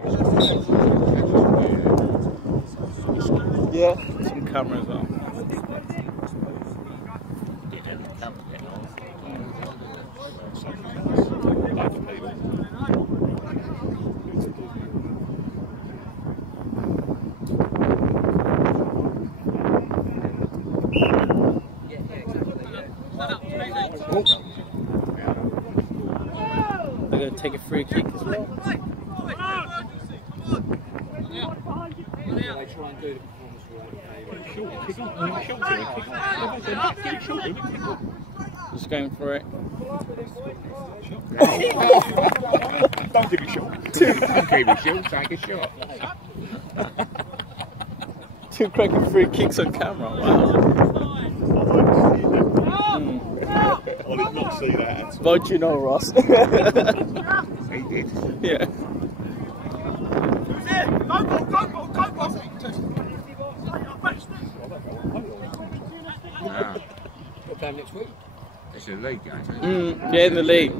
Yeah. Some cameras on. They're going to take a free kick as well. Just going for it. Don't give me shot. Don't give me shot. Take a shot. Two cracking free kicks on camera. Wow. I did not see that. But you know, Ross. He did. Yeah. What time next week? It's a league game. Yeah, in the league.